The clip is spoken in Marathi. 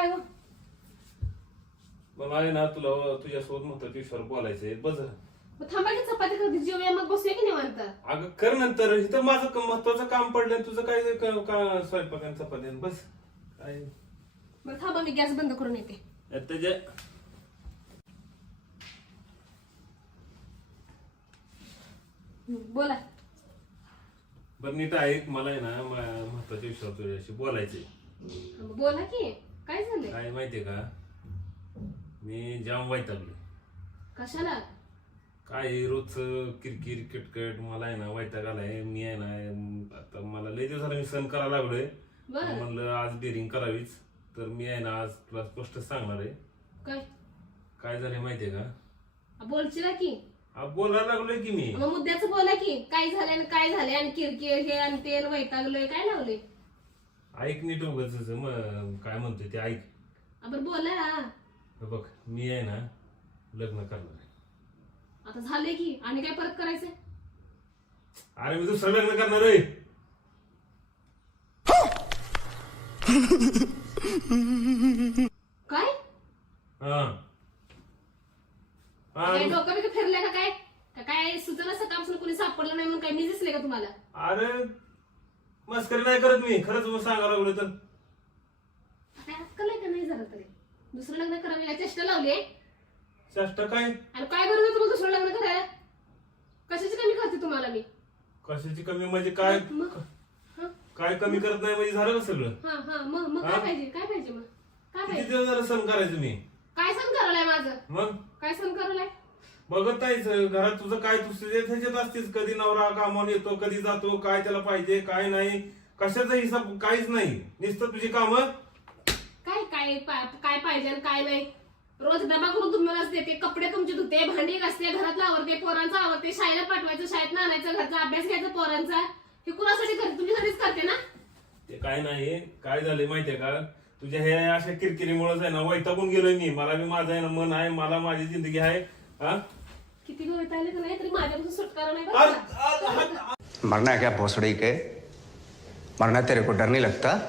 काय हो? मला आहे ना तुला तुझ्यासोबत महत्वाच्या विषयावर बोलायचंय बस. मग थांबा की चपाती करते जेवूया मग बसूया की निवांत. अगं कर नंतर इथं माझं महत्वाचं काम पडलं तुझं काय स्वयंपाक चपाती बस काय. मग थांबा मी गॅस बंद करून येते. त्याच्या बोला. बरं नीट ऐक मला आहे ना महत्वाच्या विषयावर तुझ्याशी बोलायचंय. बोला की काय झालंय? काय माहितीये का मी जाम वैतागले. कशाला? काय रोज किरकिर किटकट मला आहे ना वैताग आलाय. मी आहे ना आता मला लय दिवसाला मी सहन करायला लागलोय. म्हणलं आज डेअरिंग करावीच तर मी आहे ना आज तुला स्पष्ट सांगणार आहे. काय काय झालंय माहितीये का? बोलशीला की? बोलायला लागलोय की मी. मग मुद्द्याचं बोला की काय झालंय आणि काय झालंय आणि किरकिर हे आणि ते वैतागलोय काय लावले? ऐक नीट उगाच काय म्हणतोय ते ऐक. आपण बोला. बघ मी आहे ना लग्न करणार आहे. आता झालंय की आणि काय परत करायचंय? अरे मी दुसरं लग्न करणार आहे. काय? काय डोकं बिकं फिरलंय का काय? काय सुचलं सकाळपासून कोणी सापडलं नाही म्हणून काय मी दिसले का तुम्हाला? अरे मस्करी नाही करत मी खरंच सांगायला लागलो तर. काय अक्कल आहे का नाही जरा तरी? दुसरं लग्न करायला चेष्टा लावली. चेष्टा काय? आणि काय गरज आहे तुम्हाला दुसरं लग्न करायला? कशाची कमी करते तुम्हाला मी? कशाची कमी म्हणजे काय? काय कमी करत नाही म्हणजे झालं का सगळं? मग काय पाहिजे? काय पाहिजे मग? काय किती पाहिजे? दिवस झालं सण करायचं मी. काय सण करायलाय माझं? मग काय सण करायलाय? बघत नाहीच घरात तुझं काय त्याच्यात असतेस. कधी नवरा कामावर येतो कधी जातो काय त्याला पाहिजे काय नाही कशाचा हिसाब काहीच नाही. नुसतं तुझी कामं काय काय काय पाहिजे आणि काय नाही. रोज डबा करून तुम्हालाच देते, कपडे तुमचे धुते, भांडी घासते, घरातलं आवरते, पोरांचं आवरते, शाळेला पाठवायचं, शाळेत आणायचं, घरचा अभ्यास घ्यायचा पोरांचा. हे कुणासाठी करते? तुमच्यासाठीच करते ना. ते काय नाही. काय झालंय माहितीये का तुझ्या हे अशा किरकिरीमुळेच आहे ना वैतागून गेलोय मी. मला बी माझं आहे ना मन आहे मला माझी जिंदगी आहे. किती वैतागले का नाही तरी माझ्यापासून सुटकारा नाही. मरना है क्या भोसड़ी के? मरना तेरे को डर नहीं लगता?